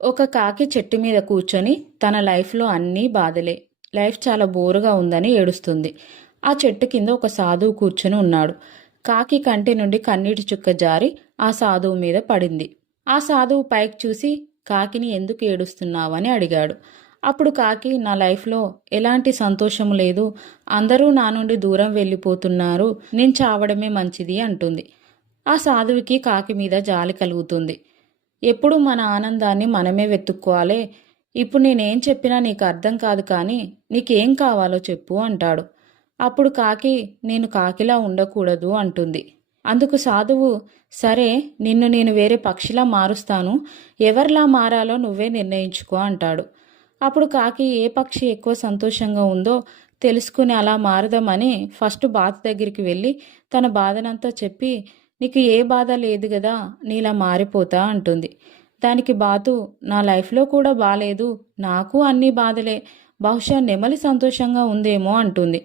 ఒక కాకి చెట్టు మీద కూర్చొని తన లైఫ్లో అన్నీ బాధలే. లైఫ్ చాలా బోరుగా ఉందని ఏడుస్తుంది. ఆ చెట్టు కింద ఒక సాధువు కూర్చొని ఉన్నాడు. కాకి కంటి నుండి కన్నీటి చుక్క జారి ఆ సాధువు మీద పడింది. ఆ సాధువు పైకి చూసి కాకిని ఎందుకు ఏడుస్తున్నావని అడిగాడు. అప్పుడు కాకి నా లైఫ్లో ఎలాంటి సంతోషం లేదు. అందరూ నా నుండి దూరం వెళ్ళిపోతున్నారు. నేను చావడమే మంచిది అంటుంది. ఆ సాధువుకి కాకి మీద జాలి కలుగుతుంది. ఎప్పుడు మన ఆనందాన్ని మనమే వెతుక్కోవాలే. ఇప్పుడు నేనేం చెప్పినా నీకు అర్థం కాదు కానీ నీకేం కావాలో చెప్పు అంటాడు. అప్పుడు కాకి నేను కాకిలా ఉండకూడదు అంటుంది. అందుకు సాధువు సరే నిన్ను నేను వేరే పక్షిలా మారుస్తాను. ఎవరిలా మారాలో నువ్వే నిర్ణయించుకో అంటాడు. అప్పుడు కాకి ఏ పక్షి ఎక్కువ సంతోషంగా ఉందో తెలుసుకుని అలా మారదామని ఫస్ట్ బాత్ దగ్గరికి వెళ్ళి తన బాధనంతా చెప్పి నీకు ఏ బాధ లేదు కదా నీలా మారిపోతా అంటుంది. దానికి బాతు నా లైఫ్లో కూడా బాలేదు నాకు అన్ని బాధలే బహుశా నెమలి సంతోషంగా ఉందేమో అంటుంది.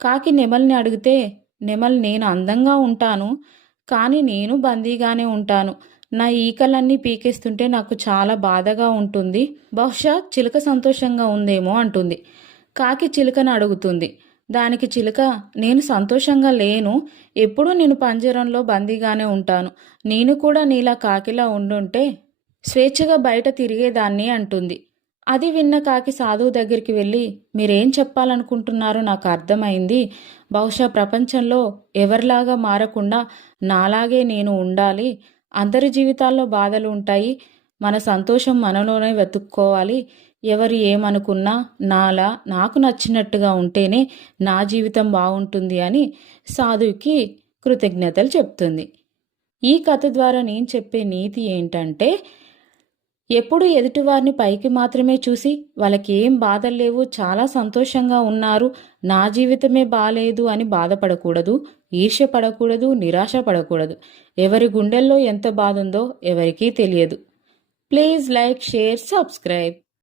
కాకి నెమలిని అడిగితే నెమలి నేను అందంగా ఉంటాను కానీ నేను బందీగానే ఉంటాను. నా ఈకలన్నీ పీకేస్తుంటే నాకు చాలా బాధగా ఉంటుంది బహుశా చిలుక సంతోషంగా ఉందేమో అంటుంది. కాకి చిలుకను అడుగుతుంది. దానికి చిలుక నేను సంతోషంగా లేను. ఎప్పుడూ నేను పంజరంలో బందీగానే ఉంటాను. నేను కూడా నీలా కాకిలా ఉండుంటే స్వేచ్ఛగా బయట తిరిగేదాన్ని అంటుంది. అది విన్న కాకి సాధువు దగ్గరికి వెళ్ళి మీరేం చెప్పాలనుకుంటున్నారో నాకు అర్థమైంది. బహుశా ప్రపంచంలో ఎవరిలాగా మారకుండా నాలాగే నేను ఉండాలి. అందరి జీవితాల్లో బాధలు ఉంటాయి. మన సంతోషం మనలోనే వెతుక్కోవాలి. ఎవరు ఏమనుకున్నా నాలా నాకు నచ్చినట్టుగా ఉంటేనే నా జీవితం బాగుంటుంది అని సాధువుకి కృతజ్ఞతలు చెప్తుంది. ఈ కథ ద్వారా నేను చెప్పే నీతి ఏంటంటే ఎప్పుడు ఎదుటివారిని పైకి మాత్రమే చూసి వాళ్ళకి ఏం బాధలు లేవు చాలా సంతోషంగా ఉన్నారు నా జీవితమే బాలేదు అని బాధపడకూడదు ఈర్ష్య పడకూడదు నిరాశ పడకూడదు ఎవరి గుండెల్లో ఎంత బాధ ఉందో ఎవరికీ తెలియదు. Please like share subscribe.